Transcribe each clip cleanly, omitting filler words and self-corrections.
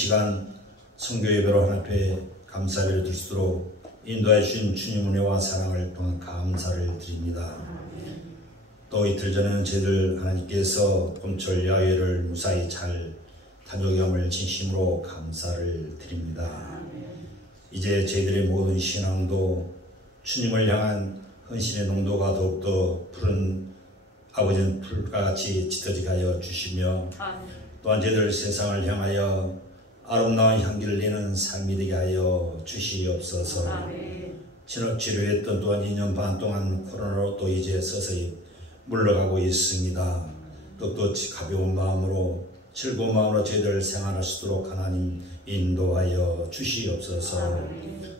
시간 선교 예배로 하나님 앞에 감사를 드릴 수 있도록 인도해 주신 주님 은혜와 사랑을 통한 감사를 드립니다. 또 이틀 전에는 저희들 하나님께서 봄철 야외를 무사히 잘 다녀오게 함을 진심으로 감사를 드립니다. 이제 저희들의 모든 신앙도 주님을 향한 헌신의 농도가 더욱더 푸른 아버지는 풀과 같이 짙어지게 하여 주시며 또한 저희들 세상을 향하여 아름다운 향기를 내는 삶이 되게 하여 주시옵소서. 진업치료했던 또한 2년 반 동안 코로나로 또 이제 서서히 물러가고 있습니다. 또 가벼운 마음으로 즐거운 마음으로 저희들 생활할 수 있도록 하나님 인도하여 주시옵소서.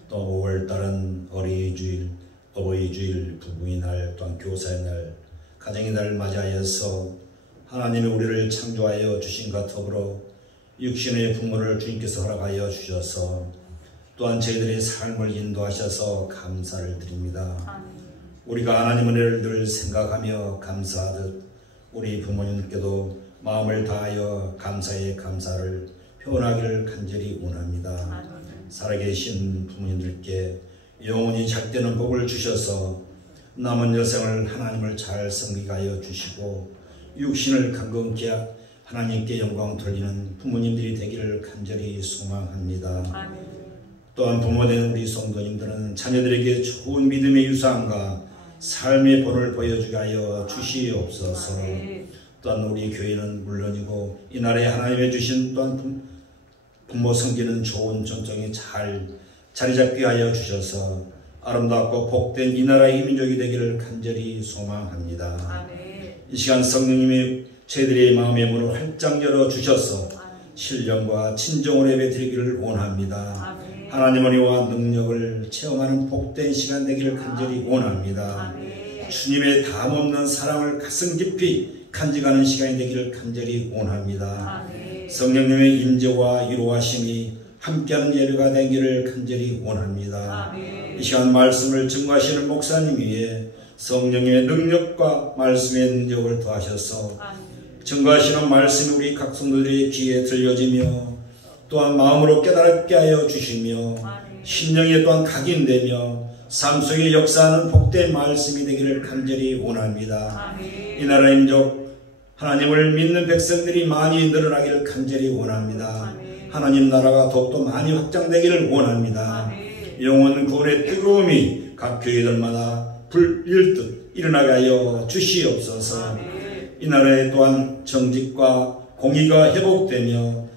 또 5월달은 어린이주일, 어버이주일, 부부의 날, 또한 교사의 날, 가정의 날 맞이하여서 하나님이 우리를 창조하여 주신과 더불어 육신의 부모를 주님께서 허락하여 주셔서 또한 저희들의 삶을 인도하셔서 감사를 드립니다. 우리가 하나님 은혜를 늘 생각하며 감사하듯 우리 부모님께도 마음을 다하여 감사의 감사를 표현하기를 간절히 원합니다. 살아계신 부모님들께 영원히 잘되는 복을 주셔서 남은 여생을 하나님을 잘 섬기게 하여 주시고 육신을 강건케 하나님께 영광 돌리는 부모님들이 되기를 간절히 소망합니다. 또한 부모된 우리 성도님들은 자녀들에게 좋은 믿음의 유산과 삶의 본을 보여주게 하여 주시옵소서. 또한 우리 교회는 물론이고 이 나라에 하나님이 주신 또한 부모 섬기는 좋은 전통이 잘 자리 잡게 하여 주셔서 아름답고 복된 이 나라의 민족이 되기를 간절히 소망합니다. 이 시간 성령님이 저희들의 마음의 문을 활짝 열어주셔서 신령과 친정으로 예배드리기를 원합니다. 하나님 은혜와 능력을 체험하는 복된 시간 되기를 간절히 원합니다. 주님의 담없는 사랑을 가슴 깊이 간직하는 시간이 되기를 간절히 원합니다. 성령님의 임재와 위로하심이 함께하는 예배가 되기를 간절히 원합니다. 이 시간 말씀을 증거하시는 목사님 위에 성령의 능력과 말씀의 능력을 더하셔서 증거하시는 말씀이 우리 각 성도들의 귀에 들려지며 또한 마음으로 깨닫게 하여 주시며 심령에 또한 각인되며 삶 속에 역사하는 복된 말씀이 되기를 간절히 원합니다. 이 나라의 민족 하나님을 믿는 백성들이 많이 늘어나기를 간절히 원합니다. 하나님 나라가 더욱더 많이 확장되기를 원합니다. 영원 구원의 뜨거움이 각 교회들마다 불일듯 일어나게 하여 주시옵소서. 이 나라에 또한 정직과 공의가 회복되며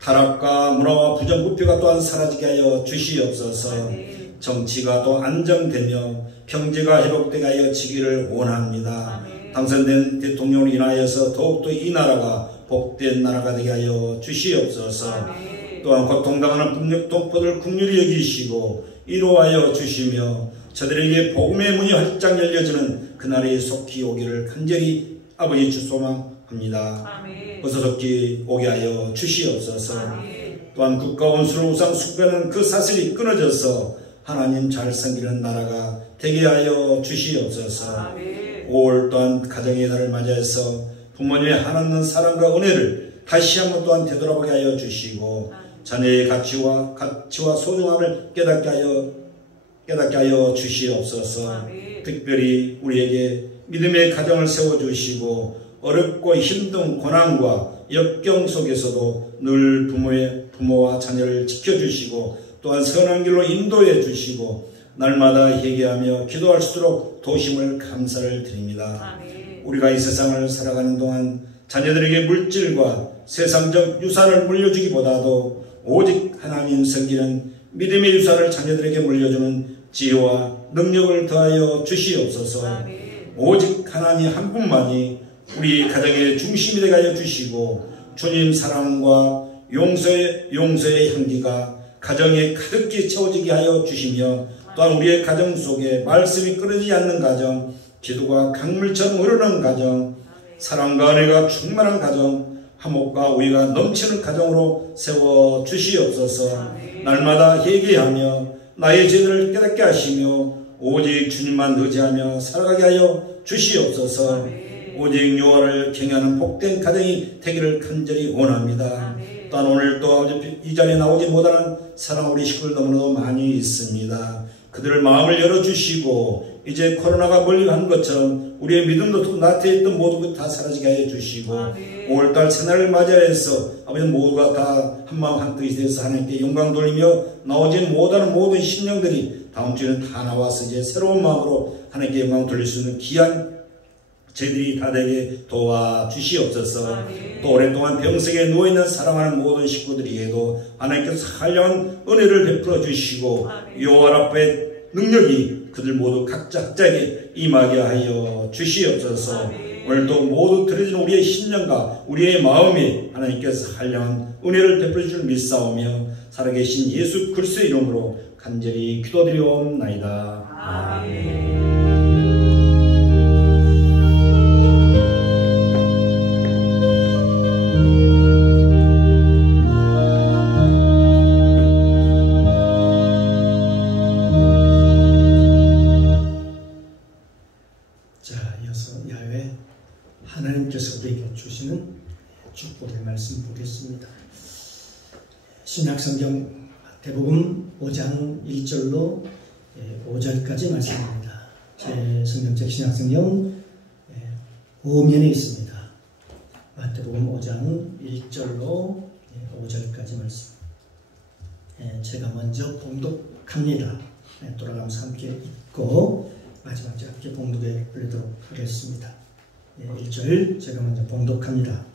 타락과 문화와 부정부패가 또한 사라지게 하여 주시옵소서. 정치가 또 안정되며 경제가 회복되게 하여 지기를 원합니다. 당선된 대통령으로 인하여서 더욱더 이 나라가 복된 나라가 되게 하여 주시옵소서. 또한 고통당하는 북녘 동포들 긍휼히 여기시고 위로하여 주시며 저들에게 복음의 문이 활짝 열려지는 그날이 속히 오기를 간절히 아버지 주 소망합니다. 어서 속히 오게 하여 주시옵소서. 또한 국가 원수를 우상 숭배하는 그 사슬이 끊어져서 하나님 잘 섬기는 나라가 되게 하여 주시옵소서. 5월 또한 가정의 날을 맞이해서 부모님의 하나님 사랑과 은혜를 다시 한번 또한 되돌아보게 하여 주시고 자녀의 가치와 소중함을 깨닫게 하여 주시옵소서. 특별히 우리에게 믿음의 가정을 세워주시고 어렵고 힘든 고난과 역경 속에서도 늘 부모와 자녀를 지켜주시고 또한 선한 길로 인도해 주시고 날마다 회개하며 기도할 수 있도록 도심을 감사를 드립니다. 우리가 이 세상을 살아가는 동안 자녀들에게 물질과 세상적 유산을 물려주기보다도 오직 하나님 섬기는 믿음의 유산을 자녀들에게 물려주는 지혜와 능력을 더하여 주시옵소서. 오직 하나님 한 분만이 우리 가정의 중심이 되게 하여 주시고 주님 사랑과 용서의 향기가 가정에 가득히 채워지게 하여 주시며 또한 우리의 가정 속에 말씀이 끊어지지 않는 가정, 기도가 강물처럼 흐르는 가정, 사랑과 은혜가 충만한 가정, 화목과 우애가 넘치는 가정으로 세워 주시옵소서. 날마다 회개하며 나의 죄를 깨닫게 하시며 오직 주님만 의지하며 살아가게 하여 주시옵소서. 오직 여호와를 경외하는 복된 가정이 되기를 간절히 원합니다. 또한 오늘 또 이 자리에 나오지 못하는 사랑 우리 식구들 너무나도 많이 있습니다. 그들을 마음을 열어주시고 이제 코로나가 멀리 간 것처럼 우리의 믿음도 나태했던 모두 다 사라지게 하여 주시고 5월달 새날을 맞이해서 아버지 모두가 다 한마음 한뜻이 되어서 하나님께 영광 돌리며 나오지 못하는 모든 심령들이 다음 주에는 다 나와서 이제 새로운 마음으로 하나님께 영광 돌릴 수 있는 귀한 저희들이 다 되게 도와주시옵소서. 또 오랫동안 병석에 누워있는 사랑하는 모든 식구들에게도 하나님께서 한량한 은혜를 베풀어 주시고 여호와 라파의 능력이 그들 모두 각자에게 임하게 하여 주시옵소서. 오늘도 모두 드려진 우리의 심령과 우리의 마음에 하나님께서 한량한 은혜를 베풀어 주실 믿사오며 살아계신 예수 그리스도의 이름으로 간절히 기도드리옵나이다. 아멘. 하나님께서 우리에게 주시는 축복의 말씀 보겠습니다. 신약성경 마태복음 5장 1절로 5절까지 말씀입니다. 제 성경책 신약성경 후면에 있습니다. 마태복음 5장 1절로 5절까지 말씀. 제가 먼저 봉독합니다. 돌아가면서 함께 읽고 마지막 함께 봉독에 올리도록 하겠습니다. 1절 제가 먼저 봉독합니다.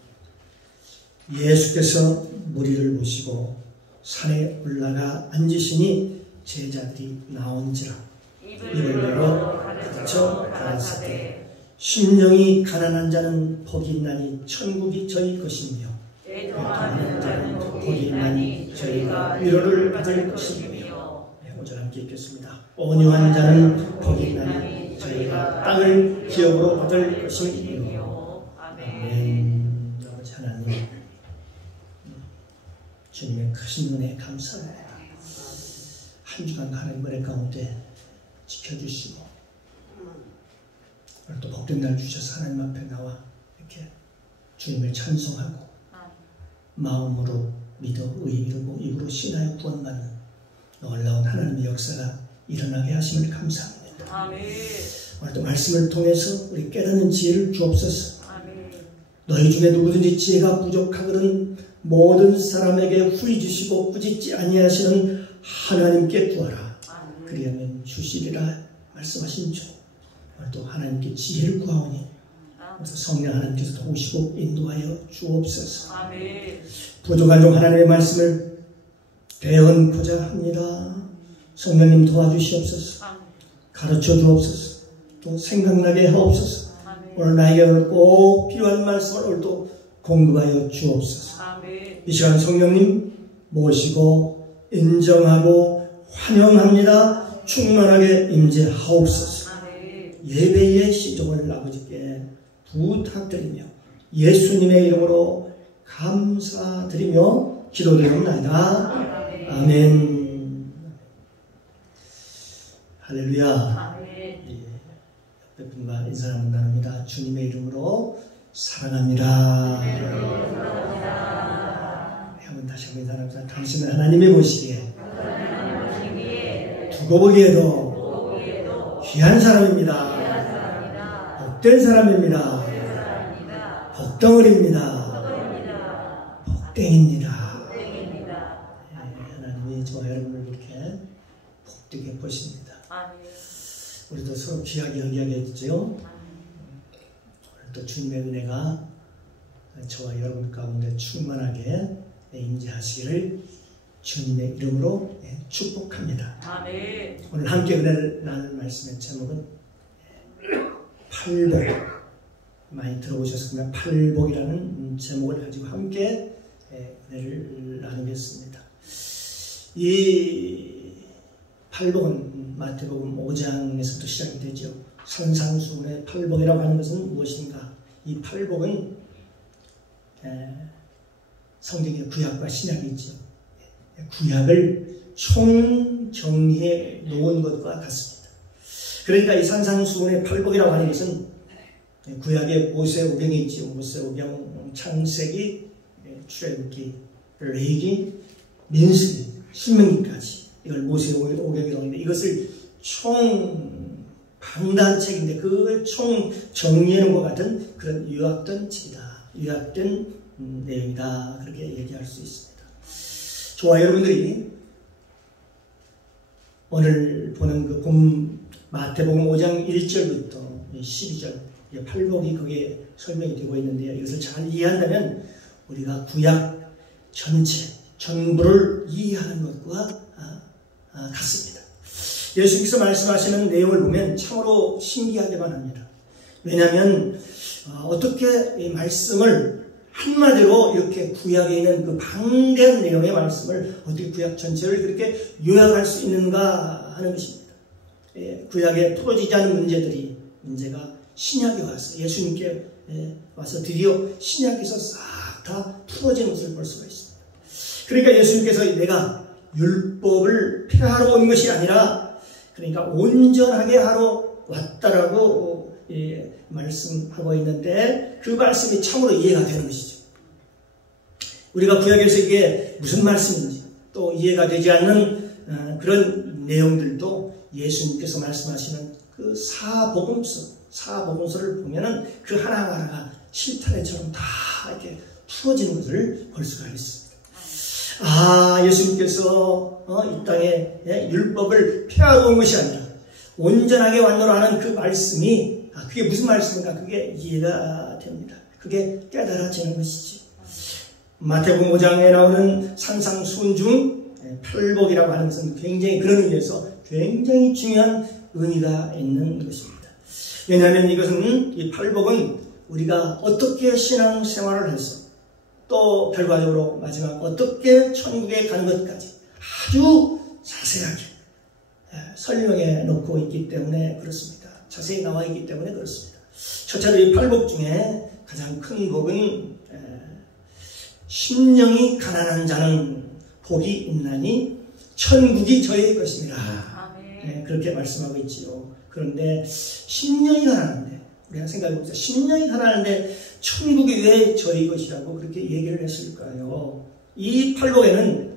예수께서 무리를 모시고 산에 올라가 앉으시니 제자들이 나온지라 입을 열어 가르쳐 가라사대 심령이 가난한 자는 복이 있나니 천국이 저희 것이며 애통하는 자는 복이 있나니 저희가 위로를 받을 것이며 5절 함께 읽겠습니다. 온유한 자는 복이 있나니 저희가 땅을 기업으로 받을 것이며 아멘. 아버지 하나님 주님의 크신 은혜에 감사합니다. 한 주간 하나님 은혜 가운데 지켜주시고 오늘 또 복된 날 주셔서 하나님 앞에 나와 이렇게 주님을 찬송하고 마음으로 믿어 의에 이르고 입으로 신하여 구원받는 놀라운 하나님의 역사가 일어나게 하심을 감사합니다. 아멘. 오늘 또 말씀을 통해서 우리 깨닫는 지혜를 주옵소서. 아멘. 너희 중에 누구든지 지혜가 부족하거든 모든 사람에게 후히 주시고 꾸짖지 아니하시는 하나님께 구하라. 아멘. 그리하면 주시리라 말씀하신 주. 오늘 또 하나님께 지혜를 구하오니 그래서 성령 하나님께서 도우시고 인도하여 주옵소서. 아멘. 부족한 종 하나님의 말씀을 대언고자 합니다. 성령님 도와주시옵소서. 가르쳐 주옵소서. 또 생각나게 하옵소서. 오늘 나에게 꼭 필요한 말씀을 오늘도 공급하여 주옵소서. 이 시간 성령님 모시고 인정하고 환영합니다. 충만하게 임재하옵소서. 예배의 시종을 아버지께 부탁드리며 예수님의 이름으로 감사드리며 기도드립니다. 아멘. 할렐루야. 옆에 분과 인사 한번 나눕니다. 주님의 이름으로 사랑합니다. 한번 다시 한번 인사 나눕니다. 당신은 하나님의 모시기에 두고 보기에도 귀한 사람입니다. 복된 사람입니다. 복덩어리입니다. 복댕입니다. 하나님이 저와 여러분을 이렇게 복되게 보십니다. 우리도 서로 귀하게 여기게 해주죠. 오늘 또 주님의 은혜가 저와 여러분 가운데 충만하게 임재하시기를 주님의 이름으로 축복합니다. 아멘. 오늘 함께 은혜를 나눌 말씀의 제목은 팔복. 많이 들어보셨습니다. 팔복이라는 제목을 가지고 함께 은혜를 나누겠습니다. 이 팔복은 마태복음 5장에서부터 시작이 되죠. 산상수훈의 팔복이라고 하는 것은 무엇인가? 이 팔복은 성경의 구약과 신약이 있죠. 구약을 총정리해 놓은 것과 같습니다. 그러니까 이 산상수훈의 팔복이라고 하는 것은 구약의 모세오경이 있죠. 모세오경, 창세기, 출애굽기, 레위기, 민수기, 신명기까지 이걸 모세오경이라고 하는데 이것을 총 방단책인데 그걸 총 정리해 놓은 것 같은 그런 요약된 책이다. 요약된 내용이다. 그렇게 얘기할 수 있습니다. 좋아, 여러분들이 오늘 보는 그 마태복음 5장 1절부터 12절 팔복이 거기에 설명이 되고 있는데요. 이것을 잘 이해한다면 우리가 구약 전체 전부를 이해하는 것과 같습니다. 예수께서 말씀하시는 내용을 보면 참으로 신기하게만 합니다. 왜냐하면 어떻게 이 말씀을 한마디로 이렇게 구약에 있는 그 방대한 내용의 말씀을 어떻게 구약 전체를 그렇게 요약할 수 있는가 하는 것입니다. 구약에 풀어지지 않은 문제가 신약에 와서 예수님께 와서 드디어 신약에서 싹 다 풀어진 것을 볼 수가 있습니다. 그러니까 예수님께서 내가 율법을 폐하러 온 것이 아니라 그러니까 온전하게 하러 왔다라고 말씀하고 있는데 그 말씀이 참으로 이해가 되는 것이죠. 우리가 구약에서 이게 무슨 말씀인지 또 이해가 되지 않는 그런 내용들도 예수님께서 말씀하시는 그 사복음서를 보면은 그 하나하나가 실타래처럼 다 이렇게 풀어지는 것을 볼 수가 있습니다. 예수님께서 이 땅에 율법을 폐하러 온 것이 아니라 온전하게 왔노라는 그 말씀이 그게 무슨 말씀인가 그게 이해가 됩니다. 그게 깨달아지는 것이지. 마태복음 5장에 나오는 산상수훈 팔복이라고 하는 것은 굉장히 그런 의미에서 굉장히 중요한 의미가 있는 것입니다. 왜냐하면 이것은 이 팔복은 우리가 어떻게 신앙생활을 해서 또 결과적으로 마지막 어떻게 천국에 가는 것까지 아주 자세하게 설명해 놓고 있기 때문에 그렇습니다. 자세히 나와 있기 때문에 그렇습니다. 첫째로 이 팔복 중에 가장 큰 복은 심령이 가난한 자는 복이 있나니 천국이 저의 것입니다. 그렇게 말씀하고 있지요. 그런데 심령이 가난한데 우리가 생각해보자. 심령이 가난한데 천국이 왜 저희 것이라고 그렇게 얘기를 했을까요? 이 팔복에는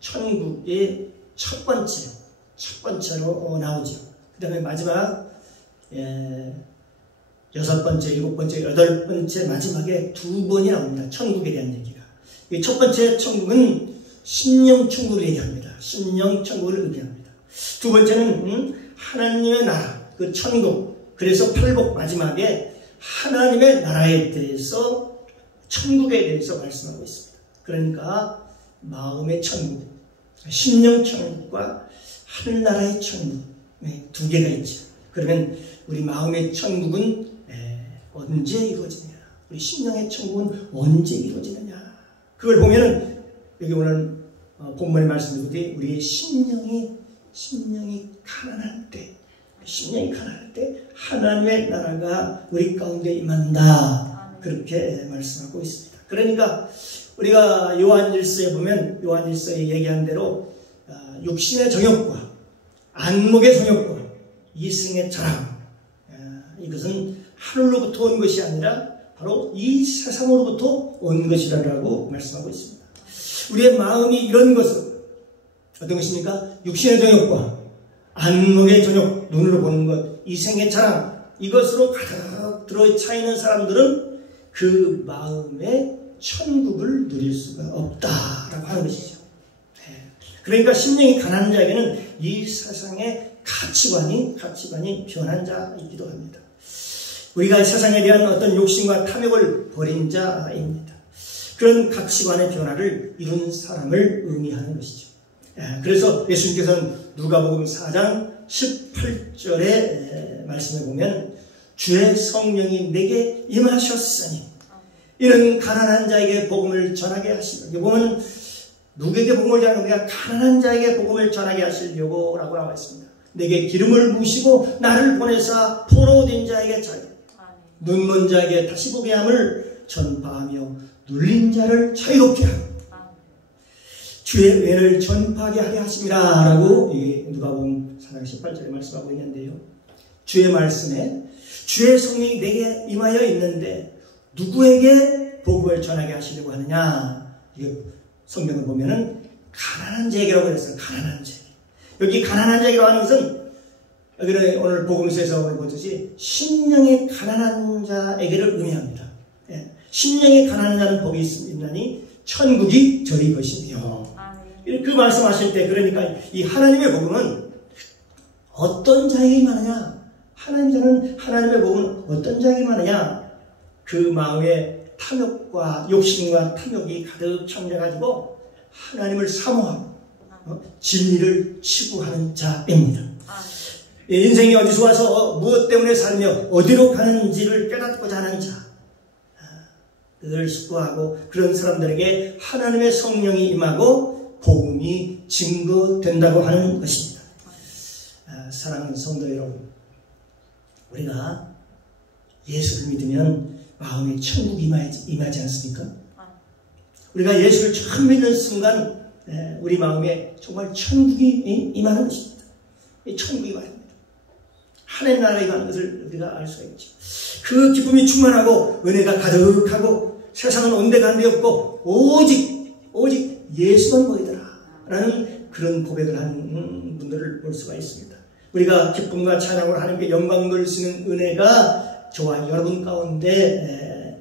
천국의 첫 번째로 나오죠. 그 다음에 마지막 6번째, 7번째, 8번째 마지막에 2번이 나옵니다. 천국에 대한 얘기가. 이 첫 번째 천국은 심령 천국을 얘기합니다. 심령 천국을 의미합니다. 두 번째는 하나님의 나라, 그 천국. 그래서 팔복 마지막에 하나님의 나라에 대해서 천국에 대해서 말씀하고 있습니다. 그러니까 마음의 천국, 심령 천국과 하늘나라의 천국 두 개가 있죠. 그러면 우리 마음의 천국은 언제 이루어지느냐, 우리 심령의 천국은 언제 이루어지느냐, 그걸 보면은 여기 오늘 본문의 말씀인데 우리의 심령이 가난할 때, 하나님의 나라가 우리 가운데 임한다, 그렇게 말씀하고 있습니다. 그러니까 우리가 요한일서에 보면 요한일서에 얘기한 대로 육신의 정욕과 안목의 정욕과 이승의 자랑, 이것은 하늘로부터 온 것이 아니라 바로 이 세상으로부터 온 것이라고 말씀하고 있습니다. 우리의 마음이 이런 것은 어떤 것입니까? 육신의 정욕과 안목의 정욕, 눈으로 보는 것, 이생의 자랑, 이것으로 가득 들어차 있는 사람들은 그 마음의 천국을 누릴 수가 없다라고 하는 것이죠. 그러니까 심령이 가난한 자에게는 이 세상의 가치관이 변한 자이기도 합니다. 우리가 세상에 대한 어떤 욕심과 탐욕을 버린 자입니다. 그런 가치관의 변화를 이룬 사람을 의미하는 것이죠. 그래서 예수님께서는 누가복음 4장 18절의 말씀에 보면 주의 성령이 내게 임하셨으니 이는 가난한 자에게 복음을 전하게 하시고, 여기 보면 누구에게 복음을 전하는 거야? 가난한 자에게 복음을 전하게 하시려고 라고 나와 있습니다. 내게 기름을 부으시고 나를 보내사 포로된 자에게 자유, 눈먼 자에게 다시 보게 함을 전파하며 눌린 자를 자유롭게 하고 주의 은혜를 전파하게 하게 하심이라 라고 누가복음 4장 18절에 말씀하고 있는데요. 주의 말씀에 주의 성령이 내게 임하여 있는데 누구에게 복음을 전하게 하시려고 하느냐? 이게 성경을 보면은 가난한 자에게라고 그랬어요. 가난한 자에게. 여기 가난한 자에게라고 하는 것은 오늘 복음서에서 오늘 보듯이 심령의 가난한 자에게를 의미합니다. 예. 심령의 가난한 자는 복이 있나니 천국이 저희 것이며. 그 말씀하실 때 그러니까 이 하나님의 복음은 어떤 자에게 임하느냐? 하나님의 복음은 어떤 자에게 임하느냐? 그 마음에 탐욕과 욕심과 탐욕이 가득 창려가지고 하나님을 사모하고 진리를 추구하는 자입니다. 인생이 어디서 와서 무엇 때문에 살며 어디로 가는지를 깨닫고자 하는 자, 늘 숙고하고 그런 사람들에게 하나님의 성령이 임하고 복음이 증거된다고 하는 것입니다. 사랑하는 성도 여러분, 우리가 예수를 믿으면 마음에 천국이 임하지 않습니까? 우리가 예수를 처음 믿는 순간 우리 마음에 정말 천국이 임하는 것입니다. 천국이 말입니다. 하나님 나라가 임하는 것을 우리가 알 수가 있죠. 그 기쁨이 충만하고 은혜가 가득하고 세상은 온데간데 없고 오직 예수만 보이더라 라는 그런 고백을 하는 분들을 볼 수가 있습니다. 우리가 기쁨과 찬양으로 하나님께 영광 돌리시는 은혜가 저와 여러분 가운데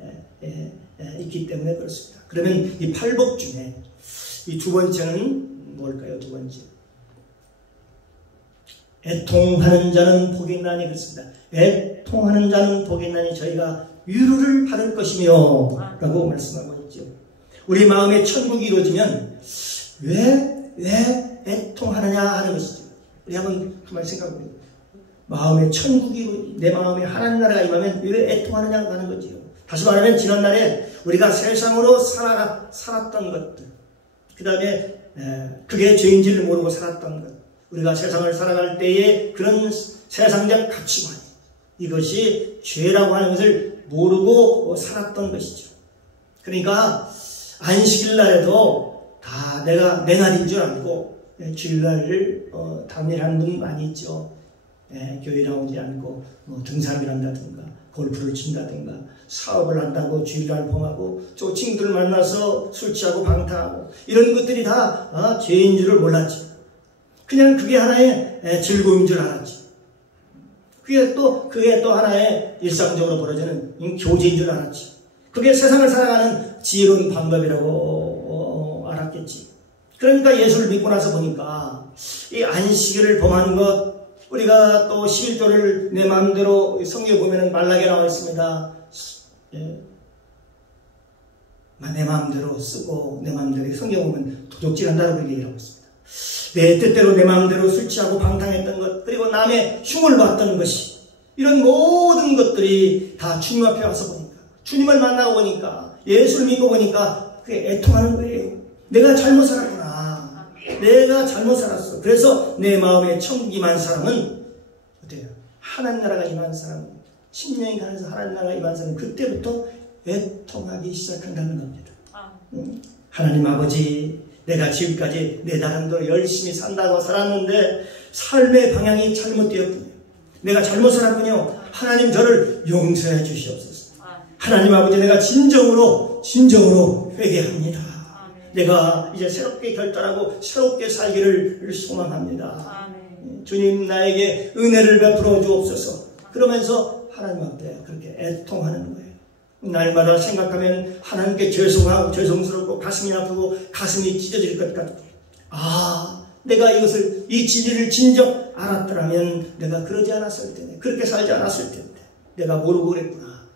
있기 때문에 그렇습니다. 그러면 이 팔복 중에 이 두 번째는 뭘까요? 두 번째, 애통하는 자는 복이 있나니 그렇습니다. 애통하는 자는 복이 있나니 저희가 위로를 받을 것이며 라고 말씀하고 있죠. 우리 마음에 천국이 이루어지면 왜 애통하느냐 하는 것이죠. 우리 한번 가만히 생각해보세요. 마음에 천국이, 내 마음에 하나님 나라가 임하면 왜 애통하느냐 하는 거지요. 다시 말하면 지난날에 우리가 세상으로 살았던 것들, 그 다음에 그게 죄인지를 모르고 살았던 것, 우리가 세상을 살아갈 때의 그런 세상적 가치관, 이것이 죄라고 하는 것을 모르고 살았던 것이죠. 그러니까 안식일 날에도 다 내가 내 날인 줄 알고 주일날을 담일하는 분 많이 있죠. 교회 나오지 않고 등산을 한다든가 골프를 친다든가 사업을 한다고 주일날 범하고 저 친구들 만나서 술 취하고 방탕하고 이런 것들이 다 죄인 줄을 몰랐죠. 그냥 그게 하나의 즐거움인 줄 알았지. 그게 또 하나의 일상적으로 벌어지는 교제인 줄 알았지. 그게 세상을 살아가는 지혜로운 방법이라고 알았겠지. 그러니까 예수를 믿고 나서 보니까 이 안식일을 범한 것, 우리가 또 11조를 내 마음대로 성경에 보면은 말라게 나와 있습니다. 내 마음대로 쓰고 내 마음대로 성경에 보면 도둑질한다고 얘기하고 있습니다. 내 뜻대로 내 마음대로 술 취하고 방탕했던 것, 그리고 남의 흉을 봤던 것이, 이런 모든 것들이 다 주님 앞에 와서 보니까, 주님을 만나고 보니까, 예수를 믿고 보니까 그게 애통하는 거예요. 내가 잘못 살았구나. 내가 잘못 살았어. 그래서 내 마음에 천국이 임한 사람은 어때요? 하나님 나라가 임한 사람은, 10년이 가면서 하나님 나라가 임한 사람은 그때부터 애통하기 시작한다는 겁니다. 하나님 아버지, 내가 지금까지 내 나름대로 열심히 산다고 살았는데 삶의 방향이 잘못되었군요. 내가 잘못 살았군요. 하나님 저를 용서해 주시옵소서. 하나님 아버지, 내가 진정으로 회개합니다. 내가 이제 새롭게 결단하고 새롭게 살기를 소망합니다. 주님 나에게 은혜를 베풀어 주옵소서. 그러면서 하나님 앞에 그렇게 애통하는 거예요. 날마다 생각하면 하나님께 죄송스럽고 가슴이 아프고 가슴이 찢어질 것 같고, 내가 이 진리를 진정 알았더라면 내가 그러지 않았을 텐데, 그렇게 살지 않았을 텐데, 내가 모르고 그랬구나.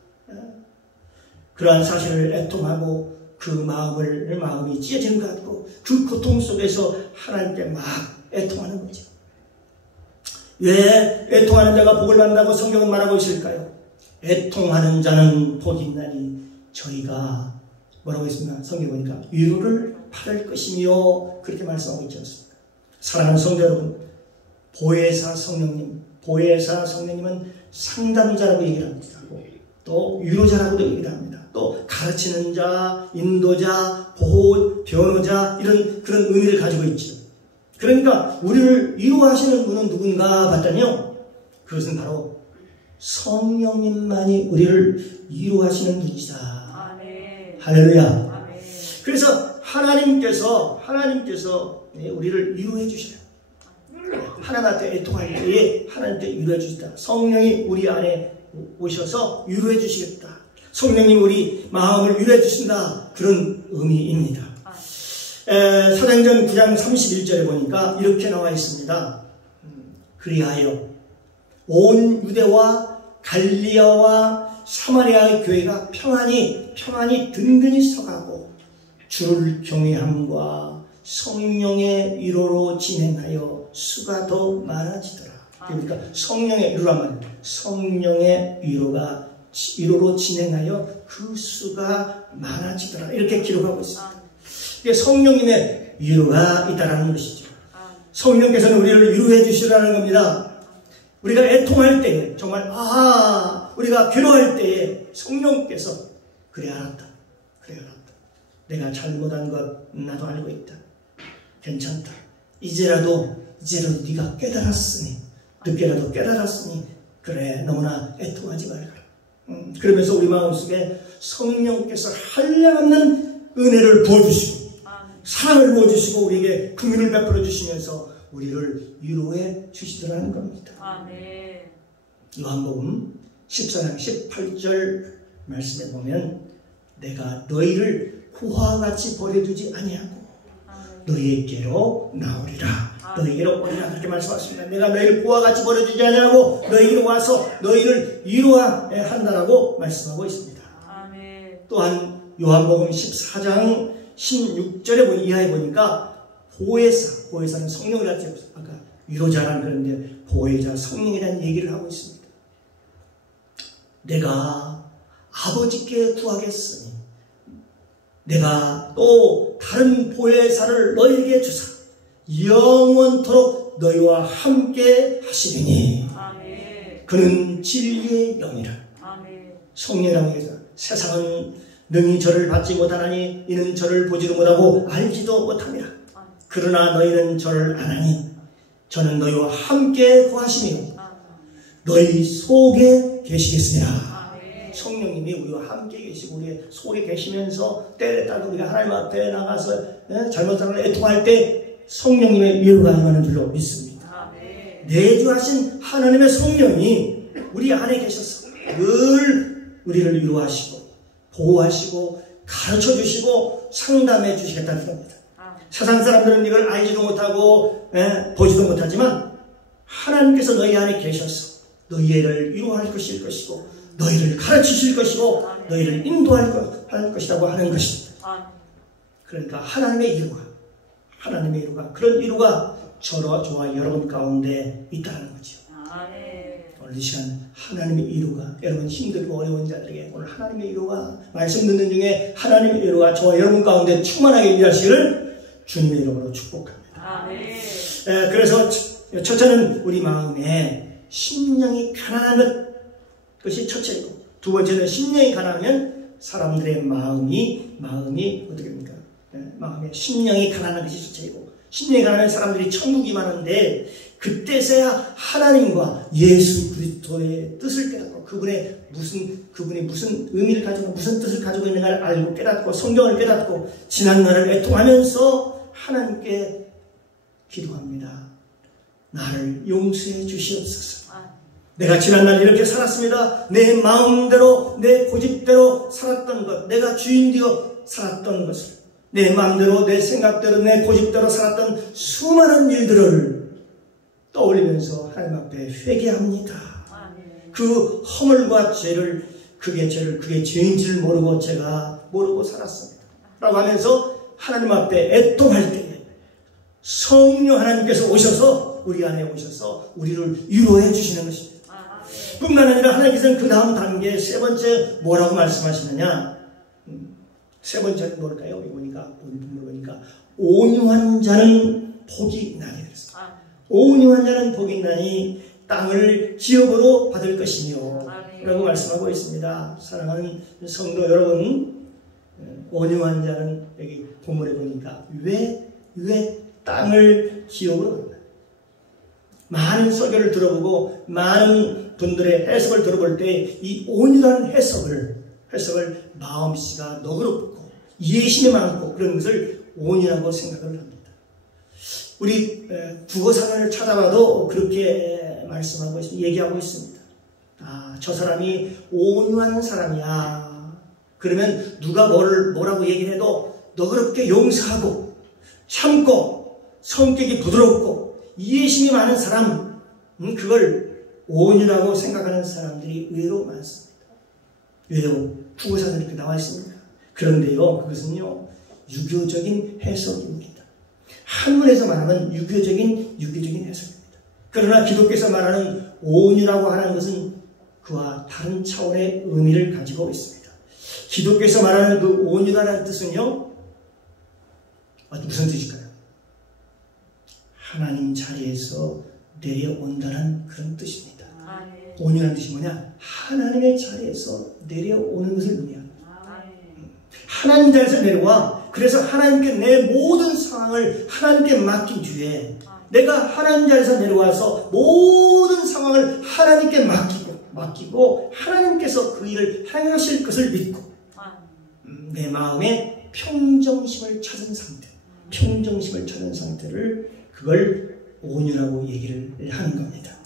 그러한 사실을 애통하고 그 마음이 찢어지는 것 같고 그 고통 속에서 하나님께 막 애통하는 거죠. 왜 애통하는 자가 복을 받는다고 성경은 말하고 있을까요? 애통하는 자는 복이 있나니 저희가 뭐라고 했습니까? 성경 보니까 위로를 받을 것이며 그렇게 말씀하고 있지 않습니까? 사랑하는 성도 여러분, 보혜사 성령님은 상담자라고 얘기를 합니다. 또 위로자라고도 얘기를 합니다. 또 가르치는 자, 인도자, 보호, 변호자, 이런 그런 의미를 가지고 있죠. 그러니까 우리를 위로하시는 분은 누군가 봤더니요, 그것은 바로 성령님만이 우리를 위로하시는 분이시다. 할렐루야. 그래서 하나님께서 우리를 위로해 주셔요. 하나님한테 애통할 때에 하나님께 위로해 주시다. 성령이 우리 안에 오셔서 위로해 주시겠다. 성령님 우리 마음을 위로해 주신다. 그런 의미입니다. 사도행전 9장 31절에 보니까 이렇게 나와 있습니다. 그리하여 온 유대와 갈리아와 사마리아의 교회가 평안히 든든히 서가고 주를 경외함과 성령의 위로로 진행하여 수가 더 많아지더라. 그러니까 성령의 위로라면 성령의 위로로 진행하여 그 수가 많아지더라. 이렇게 기록하고 있습니다. 이게 성령님의 위로가 있다라는 것이죠. 성령께서는 우리를 위로해 주시라는 겁니다. 우리가 애통할 때에 정말 우리가 괴로워할 때에 성령께서 그래 알았다. 내가 잘못한 것 나도 알고 있다. 괜찮다. 이제라도 네가 깨달았으니 늦게라도 깨달았으니 그래 너무나 애통하지 말거라. 그러면서 우리 마음속에 성령께서 한량없는 은혜를 부어주시고 사랑을 부어주시고 우리에게 긍휼을 베풀어 주시면서 우리를 위로해 주시더라는 겁니다. 요한복음 14장 18절 말씀에 보면 내가 너희를 후화같이 버려두지 아니하고 너희에게로 나오리라. 너희에게로 오리라. 그렇게 말씀하십니다. 내가 너희를 후화같이 버려두지 아니하고 너희에게로 와서 너희를 위로한다라고 말씀하고 있습니다. 또한 요한복음 14장 16절에 이하에 보니까 보혜사는 성령이라고 아까 위로자라는 그런데 보혜자 성령이라는 얘기를 하고 있습니다. 내가 아버지께 구하겠으니 내가 또 다른 보혜사를 너희에게 주사 영원토록 너희와 함께 하시리니 그는 진리의 영이라. 성령이라는 게 세상은 능히 저를 받지 못하나니 이는 저를 보지도 못하고 알지도 못함이라. 그러나 너희는 저를 아나니 저는 너희와 함께 거하시며 너희 속에 계시겠으니라. 성령님이 우리와 함께 계시고 우리 속에 계시면서 때에 따라 우리가 하나님 앞에 나가서 잘못한 걸 애통할 때 성령님의 위로가 임하는 줄로 믿습니다. 내주하신 하나님의 성령이 우리 안에 계셔서 늘 우리를 위로하시고 보호하시고 가르쳐주시고 상담해 주시겠다는 겁니다. 세상 사람들은 이걸 알지도 못하고 보지도 못하지만 하나님께서 너희 안에 계셔서 너희를 위로할 것이고 너희를 가르치실 것이고 너희를 인도할 것이라고 하는 것입니다. 그러니까 하나님의 위로가 그런 위로가 저와 여러분 가운데 있다는 거죠. 오늘 이 시간 하나님의 위로가 여러분 힘들고 어려운 자들에게 오늘 하나님의 위로가 말씀 듣는 중에 하나님의 위로가 저와 여러분 가운데 충만하게 일하시기를 주님의 이름으로 축복합니다. 그래서 첫째는 우리 마음에 심령이 가난한 것이 첫째이고 두 번째는 심령이 가난하면 사람들의 마음이 어떻게 됩니까? 마음에 심령이 가난한 것이 첫째이고 심령이 가난하면 사람들이 천국이 많은데 그때서야 하나님과 예수 그리스도의 뜻을 깨닫고 그분이 무슨 의미를 가지고 무슨 뜻을 가지고 있는가를 알고 깨닫고 성경을 깨닫고 지난 날을 애통하면서 하나님께 기도합니다. 나를 용서해 주시옵소서. 내가 지난날 이렇게 살았습니다. 내 마음대로 내 고집대로 살았던 것, 내가 주인되어 살았던 것을 내 마음대로 내 생각대로 내 고집대로 살았던 수많은 일들을 떠올리면서 하나님 앞에 회개합니다. 그 허물과 죄를 그게 죄인지를 모르고 제가 모르고 살았습니다. 라고 하면서 하나님 앞에 애통할 때에 성령 하나님께서 오셔서 우리 안에 오셔서 우리를 위로해 주시는 것입니다. 뿐만 아니라 하나님께서는 그 다음 단계 세 번째 뭐라고 말씀하시느냐? 세 번째는 뭘까요? 여기 보니까 온유한 자는 복이 나니 그랬습니다. 온유한 자는 복이 나니 땅을 기업으로 받을 것이며 라고 말씀하고 있습니다. 사랑하는 성도 여러분, 온유한 자는 여기 본문에 보니까 왜 땅을 기업으로 받나? 많은 설교를 들어보고 많은 분들의 해석을 들어볼 때 이 온유한 해석을 마음씨가 너그럽고 이해심이 많고 그런 것을 온유라고 생각을 합니다. 우리 국어사전을 찾아봐도 그렇게 말씀하고 있습니다. 얘기하고 있습니다. 아, 저 사람이 온유한 사람이야. 그러면 누가 뭐라고 얘기를 해도 너그럽게 용서하고 참고 성격이 부드럽고 이해심이 많은 사람, 그걸 온유라고 생각하는 사람들이 의외로 많습니다. 왜요? 국어사전에 이렇게 나와 있습니다. 그런데요, 그것은요, 유교적인 해석입니다. 한문에서 말하면 유교적인 해석입니다. 그러나 기독교에서 말하는 온유라고 하는 것은 그와 다른 차원의 의미를 가지고 있습니다. 기독교에서 말하는 그 온유라는 뜻은요, 무슨 뜻일까요? 하나님 자리에서 내려온다는 그런 뜻입니다. 온유라는 뜻이 뭐냐? 하나님의 자리에서 내려오는 것을 의미합니다. 하나님 자리에서 내려와. 그래서 하나님께 내 모든 상황을 하나님께 맡긴 뒤에 내가 하나님 자리에서 내려와서 모든 상황을 하나님께 맡기고 하나님께서 그 일을 행하실 것을 믿고 내 마음에 평정심을 찾은 상태를 그걸 온유라고 얘기를 하는 겁니다.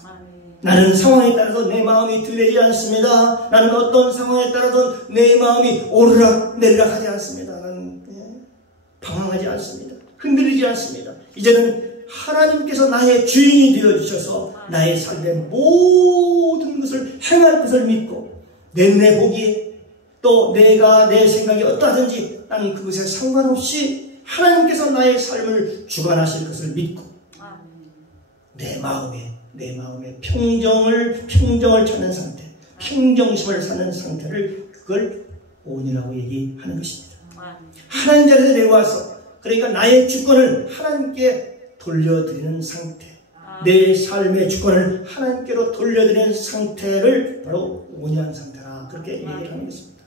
나는 상황에 따라서 내 마음이 들리지 않습니다. 나는 어떤 상황에 따라서 내 마음이 오르락 내리락 하지 않습니다. 나는 방황하지 않습니다. 흔들리지 않습니다. 이제는 하나님께서 나의 주인이 되어주셔서 나의 삶의 모든 것을 행할 것을 믿고 내 눈에 보기에 또 내가 내 생각이 어떠하든지 나는 그것에 상관없이 하나님께서 나의 삶을 주관하실 것을 믿고 내 마음에 평정을 찾는 상태, 평정심을 사는 상태를 그걸 온유라고 얘기하는 것입니다. 하나님 자리에서 내려와서 그러니까 나의 주권을 하나님께 돌려드리는 상태, 내 삶의 주권을 하나님께로 돌려드리는 상태를 바로 온유한 상태라 그렇게 얘기를 하는 것입니다.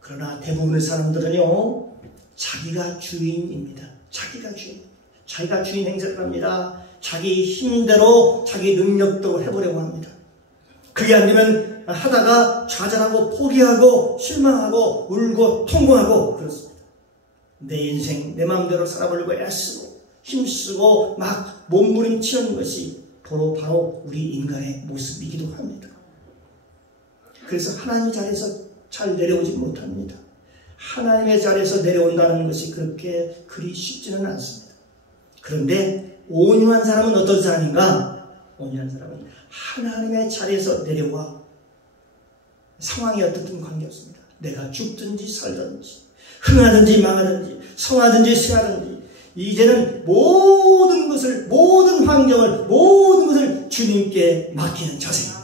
그러나 대부분의 사람들은요, 자기가 주인입니다. 자기가 주인 행세를 합니다. 자기 힘대로 자기 능력대로 해보려고 합니다. 그게 안 되면 하다가 좌절하고 포기하고 실망하고 울고 통곡하고 그렇습니다. 내 인생 내 마음대로 살아보려고 애쓰고 힘쓰고 막 몸부림치는 것이 바로 우리 인간의 모습이기도 합니다. 그래서 하나님 자리에서 잘 내려오지 못합니다. 하나님의 자리에서 내려온다는 것이 그렇게 그리 쉽지는 않습니다. 그런데 온유한 사람은 어떤 사람인가? 온유한 사람은 하나님의 자리에서 내려와 상황이 어떻든 관계없습니다. 내가 죽든지 살든지 흥하든지 망하든지 성하든지 쇠하든지 이제는 모든 환경을 모든 것을 주님께 맡기는 자세입니다.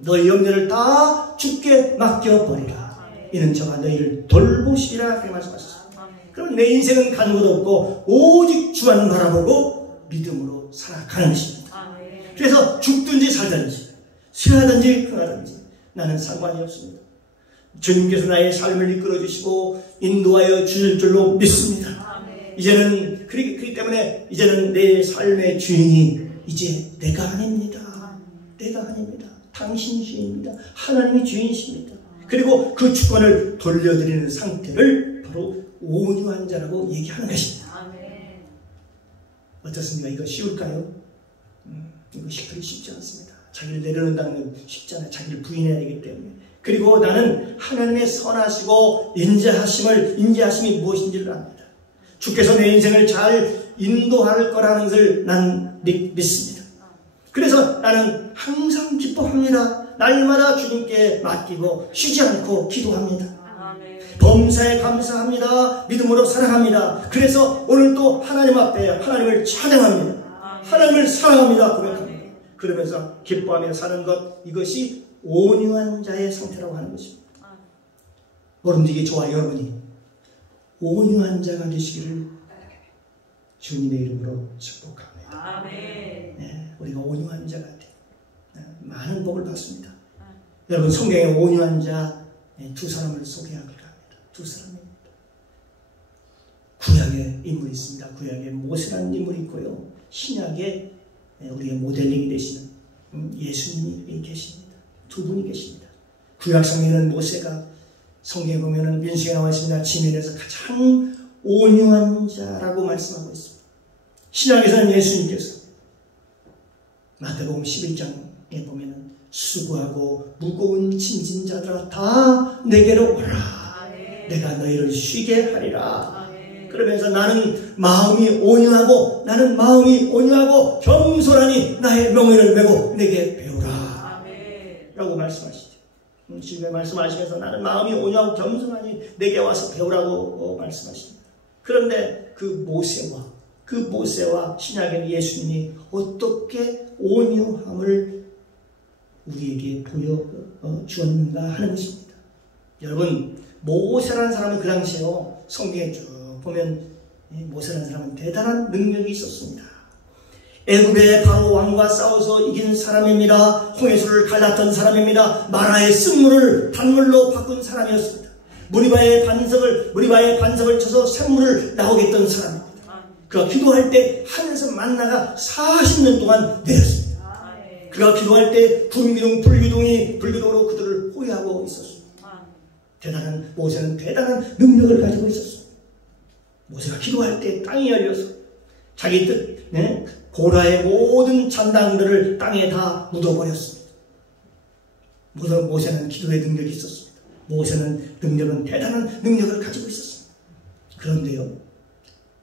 너희 염려를 다 주께 맡겨버리라. 이는 저가 너희를 돌보시리라 그렇게 말씀하셨습니다. 그럼 내 인생은 가는 것 없고 오직 주만 바라보고 믿음으로 살아가는 것입니다. 그래서 죽든지 살든지 쇠하든지 흥하든지 나는 상관이 없습니다. 주님께서 나의 삶을 이끌어주시고 인도하여 주실 줄로 믿습니다. 이제는 그렇기 때문에 이제는 내 삶의 주인이 이제 내가 아닙니다. 당신이 주인입니다. 하나님이 주인이십니다. 그리고 그 주권을 돌려드리는 상태를 바로 온유한 자라고 얘기하는 것입니다. 어떻습니까? 이거 쉬울까요? 이것이 그리 쉽지 않습니다. 자기를 내려놓는다는 건 쉽지 않아요. 자기를 부인해야 되기 때문에. 그리고 나는 하나님의 선하시고 인자하심이 무엇인지를 압니다. 주께서 내 인생을 잘 인도할 거라는 것을 난 믿습니다. 그래서 나는 항상 기뻐합니다. 날마다 주님께 맡기고 쉬지 않고 기도합니다. 범사에 감사합니다. 믿음으로 사랑합니다. 그래서 오늘 또 하나님 앞에 하나님을 찬양합니다. 하나님을 사랑합니다. 고백합니다. 그러면서 기뻐하며 사는 것, 이것이 온유한 자의 상태라고 하는 것입니다. 모름지기 저와 여러분이 온유한 자가 되시기를 주님의 이름으로 축복합니다. 네, 우리가 온유한 자가 돼 많은 복을 받습니다. 여러분 성경에 온유한 자 두 사람을 소개하기로 합니다. 두 사람입니다. 구약에 인물이 있습니다. 구약에 모세라는 인물이 있고요. 신약에 우리의 모델링이 되시는 예수님이 계십니다. 두 분이 계십니다. 구약 성경에는 모세가 성경에 보면은 민수에 나와 있습니다. 지면에서 가장 온유한 자라고 말씀하고 있습니다. 신약에서는 예수님께서 마태복음 11장에 보면은 수고하고 무거운 짐진 자들아 다 내게로 오라. 내가 너희를 쉬게 하리라. 그러면서 나는 마음이 온유하고 겸손하니 나의 멍에를 메고 내게 배우라. 라고 말씀하시죠. 지금 말씀하시면서 나는 마음이 온유하고 겸손하니 내게 와서 배우라고 말씀하십니다. 그런데 그 모세와 신약의 예수님이 어떻게 온유함을 우리에게 보여주었는가 하는 것입니다. 여러분, 모세라는 사람은 그 당시에 성경에 쭉 보면 모세라는 사람은 대단한 능력이 있었습니다. 애굽의 바로 왕과 싸워서 이긴 사람입니다. 홍해수를 갈랐던 사람입니다. 마라의 쓴물을 단물로 바꾼 사람이었습니다. 무리바의 반석을 쳐서 샘물을 나오게 했던 사람입니다. 그가 기도할 때 하늘에서 만나가 40년 동안 내렸습니다. 그가 기도할 때 불기둥으로 그들을 호위하고 있었습니다. 모세는 대단한 능력을 가지고 있었습니다. 모세가 기도할 때 땅이 열려서 자기 뜻, 고라의 모든 잔당들을 땅에 다 묻어버렸습니다. 모세는 기도의 능력이 있었습니다. 모세는 대단한 능력을 가지고 있었습니다. 그런데요,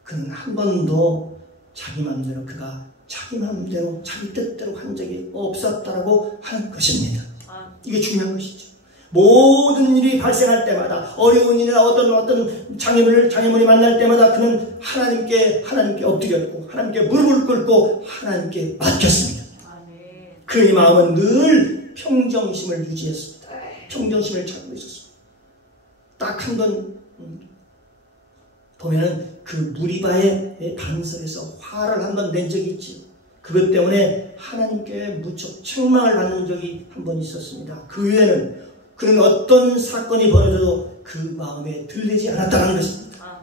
그는 한 번도 자기 뜻대로 한 적이 없었다라고 하는 것입니다. 이게 중요한 것이죠. 모든 일이 발생할 때마다, 어려운 일이나 어떤 장애물이 만날 때마다 그는 하나님께 엎드렸고 하나님께 무릎을 꿇고 하나님께 맡겼습니다. 그의 마음은 늘 평정심을 유지했습니다. 평정심을 찾고 있었습니다. 딱 한 번 보면은 그 무리바의 반석에서 화를 한 번 낸 적이 있지. 그것 때문에 하나님께 무척 책망을 받는 적이 한 번 있었습니다. 그 외에는 그는 어떤 사건이 벌어져도 그 마음에 들리지 않았다는 것입니다.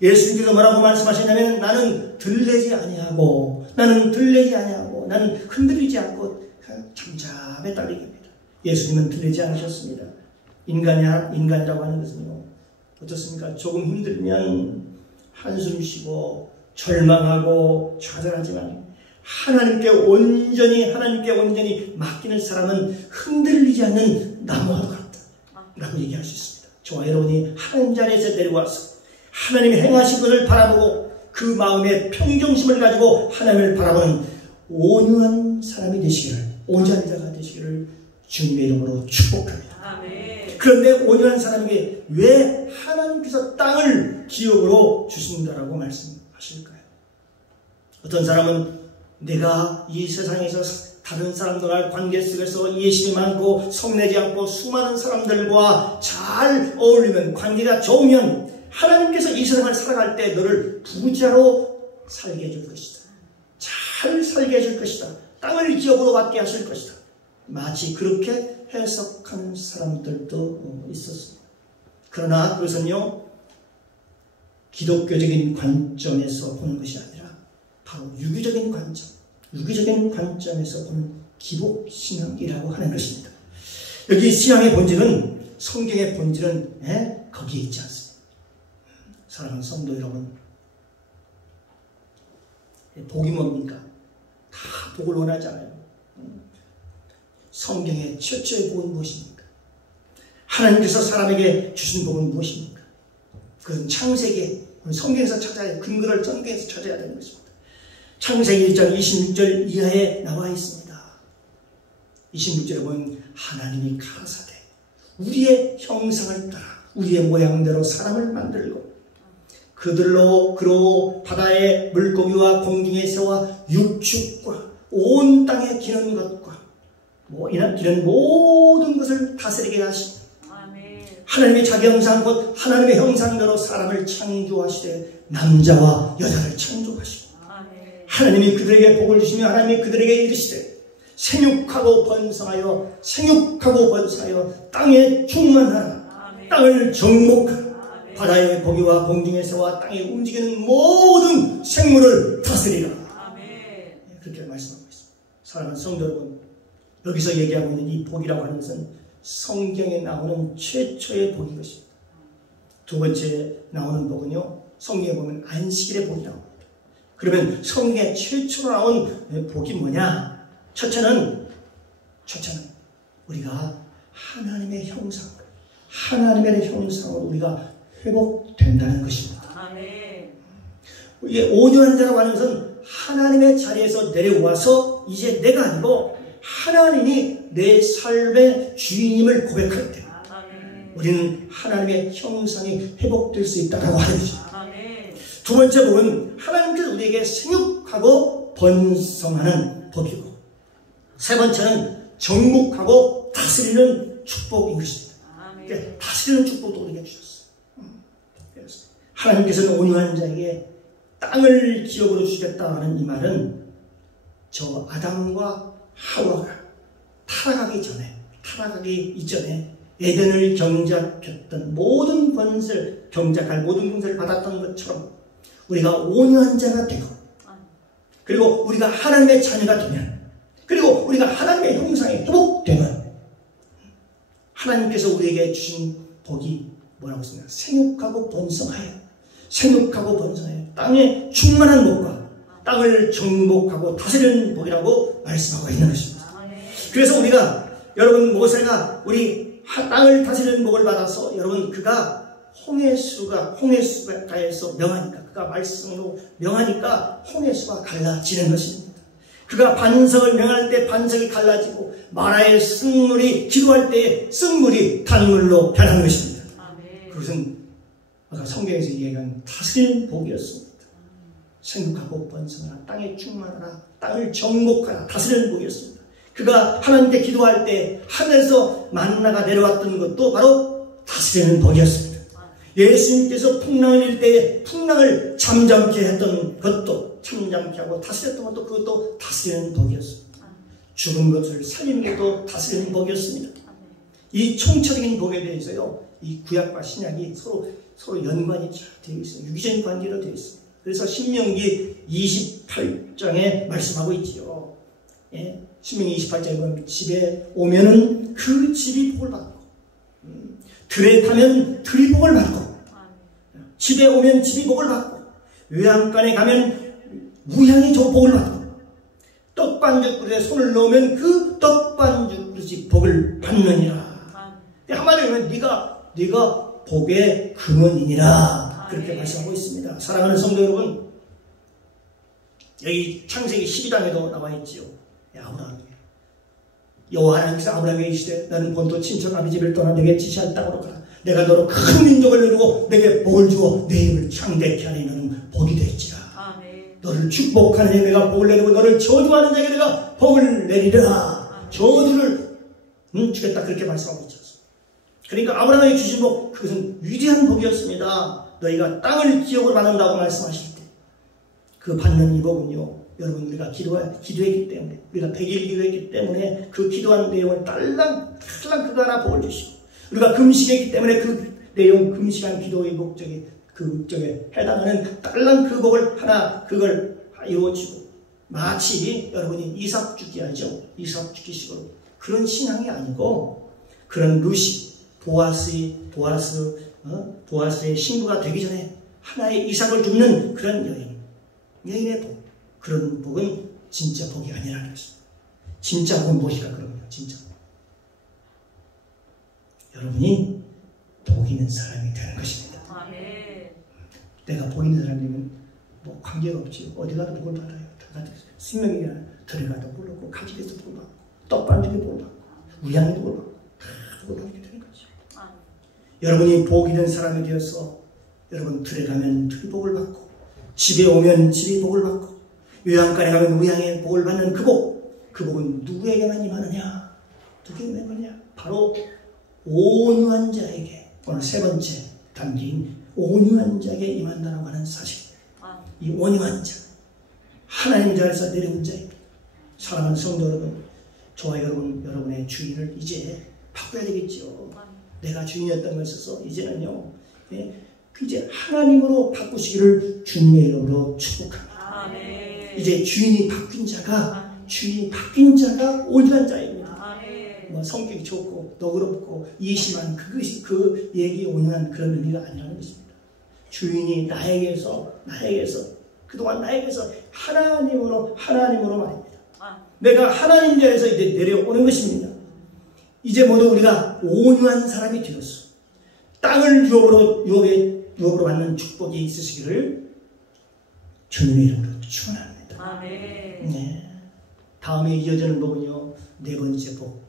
예수님께서 뭐라고 말씀하시냐면 나는 들리지 아니하고 나는 흔들리지 않고 잠잠에 따르게 합니다. 예수님은 들리지 않으셨습니다. 인간이라고 하는 것은요, 어떻습니까? 조금 힘들면 한숨 쉬고 절망하고 좌절하지만 하나님께 온전히 맡기는 사람은 흔들리지 않는 나무와 같다 라고 얘기할 수 있습니다. 저와 여러분이 하나님 자리에서 내려와서 하나님이 행하신 것을 바라보고 그 마음에 평정심을 가지고 하나님을 바라보는 온유한 사람이 되시기를, 온유한 자가 되시기를 주님의 이름으로 축복합니다. 아멘. 그런데 온유한 사람에게 왜 하나님께서 땅을 기업으로 주신다라고 말씀하실까요? 어떤 사람은 내가 이 세상에서 다른 사람들과 관계 속에서 예심이 많고 성내지 않고 수많은 사람들과 잘 어울리면, 관계가 좋으면 하나님께서 이 세상을 살아갈 때 너를 부자로 살게 해줄 것이다. 잘 살게 해줄 것이다. 땅을 기업으로 받게 하실 것이다. 마치 그렇게 해석하는 사람들도 있었습니다. 그러나 그것은요, 기독교적인 관점에서 보는 것이 아니라 바로 유기적인 관점에서 보는 기복신앙이라고 하는 것입니다. 여기 신앙의 본질은, 성경의 본질은 거기에 있지 않습니다. 사랑하는 성도 여러분, 복이 뭡니까? 다 복을 원하잖아요. 성경의 최초의 복은 무엇입니까? 하나님께서 사람에게 주신 복은 무엇입니까? 그건 창세기, 성경에서 찾아야, 근거를 성경에서 찾아야 되는 것입니다. 창세기 1장 26절 이하에 나와 있습니다. 26절에 보면 하나님이 가라사대 우리의 형상을 따라 우리의 모양대로 사람을 만들고 그로 바다의 물고기와 공중의 새와 육축과 온 땅에 기는 것과 이런 모든 것을 다스리게 하시고, 하나님의 자기 형상 곧 하나님의 형상대로 사람을 창조하시되 남자와 여자를 창조하시고, 하나님이 그들에게 복을 주시며 하나님이 그들에게 이르시되 생육하고 번성하여 땅에 충만하라. 땅을 정복하라. 바다의 고기와 공중의 새와 땅에 움직이는 모든 생물을 다스리라. 그렇게 말씀하고 있습니다. 사랑하는 성도 여러분, 여기서 얘기하고 있는 이 복이라고 하는 것은 성경에 나오는 최초의 복인 것입니다. 두 번째 나오는 복은요, 성경에 보면 안식일의 복이 나옵니다. 그러면 성경에 최초로 나온 복이 뭐냐? 첫째는 우리가 하나님의 형상으로 우리가 회복된다는 것입니다. 아멘. 이게 온유한 자라고 하는 것은 하나님의 자리에서 내려와서 이제 내가 아니고 하나님이 내 삶의 주인임을 고백할 때 우리는 하나님의 형상이 회복될 수 있다고 하는 것입니다. 두 번째 복은 하나님께서 우리에게 생육하고 번성하는 법이고, 세 번째는 정복하고 다스리는 축복인 것입니다. 그러니까 다스리는 축복도 우리에게 주셨어요. 하나님께서는 온유한 자에게 땅을 기업으로 주겠다는 이 말은 저 아담과 하와가 타락하기 이전에 에덴을 경작했던 모든 권세를 경작할 모든 권세를 받았던 것처럼 우리가 온유한 자가 되고, 그리고 우리가 하나님의 자녀가 되면, 그리고 우리가 하나님의 형상에 회복되면 하나님께서 우리에게 주신 복이 뭐라고 했습니까? 생육하고 번성하여 땅에 충만한 복과 땅을 정복하고 다스리는 복이라고 말씀하고 있는 것입니다. 그래서 우리가, 여러분, 모세가 우리 땅을 다스리는 복을 받아서, 여러분, 그가 홍해수가에서 명하니까, 그가 말씀으로 명하니까 홍해수가 갈라지는 것입니다. 그가 반석을 명할 때 반석이 갈라지고, 마라의 쓴물이 기도할 때 쓴물이 단물로 변하는 것입니다. 그것은 아까 성경에서 얘기한 다스리는 복이었습니다. 생육하고 번성하라, 땅에 충만하라, 땅을 정복하라, 다스리는 복이었습니다. 그가 하나님께 기도할 때 하늘에서 만나가 내려왔던 것도 바로 다스리는 복이었습니다. 예수님께서 풍랑을 일 때에 풍랑을 잠잠케 했던 것도, 잠잠케 하고 다스렸던 것도, 그것도 다스리는 복이었습니다. 죽은 것을 살리는 것도 다스리는 복이었습니다. 이 총체적인 복에 대해서요, 이 구약과 신약이 서로 연관이 잘 되어 있어요. 유기적인 관계로 되어 있습니다. 그래서 신명기 28장에 말씀하고 있지요. 예? 신명기 28장에 보면 집에 오면은 그 집이 복을 받고, 들에 가면 들이 복을 받고, 집에 오면 집이 복을 받고, 외양간에 가면 무향이 저 복을 받고, 떡반죽 그릇에 손을 넣으면 그 떡반죽 그릇이 복을 받느니라. 한마디로 하면 네가 복의 근원이니라, 그렇게 말씀하고 있습니다. 사랑하는 성도 여러분, 여기 창세기 12장에도 나와 있지요. 여호와 하나님께서 아브라함에게 이르시되 너는 본토 친척 아비 집을 떠나 내게 지시한 땅으로 가라. 내가 너로 큰 민족을 이루고 내게 복을 주어 내 입을 창대케 하니 너는 복이 될지라. 너를 축복하는 자에게 내가 복을 내리고 너를 저주하는 자에게 내가 복을 내리라. 저주를 주겠다, 그렇게 말씀하고 있죠. 그러니까 아브라함에게 주신 복, 그것은 위대한 복이었습니다. 너희가 땅을 기업으로 받는다고 말씀하실 때 그 받는 이 복은요, 여러분, 우리가 기도했기 때문에, 우리가 100일 기도했기 때문에 그 기도한 내용을 딸랑 그거 하나 복을 주시고, 우리가 금식했기 때문에 그 내용, 금식한 기도의 목적에, 그 목적에 해당하는 딸랑 그 복을 하나, 그걸 이루어지고, 마치 여러분이 이삭 죽기 하죠. 이삭 죽기식으로. 그런 신앙이 아니고, 그런 루시, 보아스의 신부가 되기 전에 하나의 이삭을 줍는 그런 여인의 복, 그런 복은 진짜 복이 아니라는 것입니다. 진짜 복은 무엇일까? 그러면 진짜 여러분이 복 있는 사람이 되는 것입니다. 내가 복 있는 사람이면 뭐 관계가 없지, 어디 가도 복을 받아요. 신명이나 들어가도 복을 받고, 가지에서 복을 받고, 떡반죽에 복을 받고, 우양에도 복을 받고, 다 복을 받게 되는 거죠. 여러분이 복 있는 사람이 되어서 여러분 들에 가면 들이 복을 받고, 집에 오면 집이 복을 받고, 요양간에 가면 우양의 복을 받는 그 복은 누구에게만 임하느냐? 누구에게만 임하느냐? 바로 온유한 자에게, 오늘 세 번째 담긴 온유한 자에게 임한다라고 하는 사실. 이 온유한 자, 하나님 자리에서 내려온 자입니다. 사랑하는 성도 여러분, 저와 여러분의 주인을 이제 바꿔야 되겠죠. 내가 주인이었던 것에서 이제는요, 이제 하나님으로 바꾸시기를 주님의 이름으로 축복합니다. 이제 주인이 바뀐 자가 온유한 자입니다. 뭐 성격이 좋고 너그럽고 이심한 그것이 그 얘기 온유한 그런 의미가 아니라는 것입니다. 주인이 나에게서 그동안 나에게서 하나님으로 말입니다. 내가 하나님 자리에서 이제 내려오는 것입니다. 이제 모두 우리가 온유한 사람이 되었어. 땅을 유업으로 받는 축복이 있으시기를 주님의 이름으로 축원합니다. 아멘. 네. 다음에 이어지는 복은요, 네 번째 복.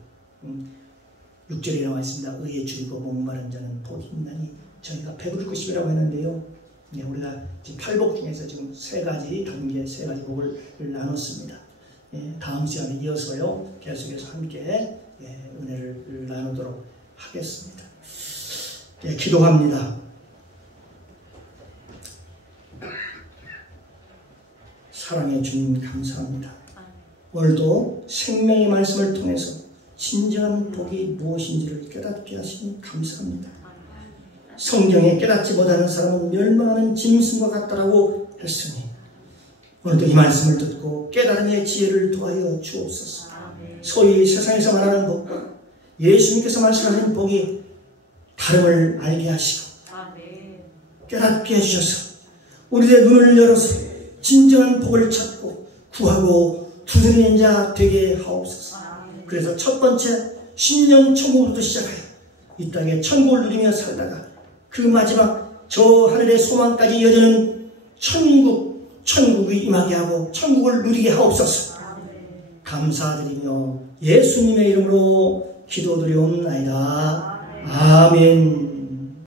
6절에 나와 있습니다. 의에 줄이고 목마른 자는 복이 있나니. 저희가 배부를 것이라고 했는데요. 네, 우리가 지금 8복 중에서 지금 세 가지 복을 나눴습니다. 네, 다음 시간에 이어서요, 계속해서 함께 은혜를 나누도록 하겠습니다. 네, 기도합니다. 사랑해 주님 감사합니다. 오늘도 생명의 말씀을 통해서 진정한 복이 무엇인지를 깨닫게 하시니 감사합니다. 성경에 깨닫지 못하는 사람은 멸망하는 짐승과 같다라고 했으니 오늘도 이 말씀을 듣고 깨달음의 지혜를 더하여 주옵소서. 소위 세상에서 말하는 복과 예수님께서 말씀하신 복이 다름을 알게 하시고 깨닫게 해주셔서 우리의 눈을 열어서 진정한 복을 찾고 구하고 두드리는 자 되게 하옵소서. 그래서 첫 번째 심령천국부터 시작하여 이 땅에 천국을 누리며 살다가 그 마지막 저 하늘의 소망까지 이어지는 천국이 임하게 하고 천국을 누리게 하옵소서. 감사드리며 예수님의 이름으로 기도드리옵나이다. 아멘.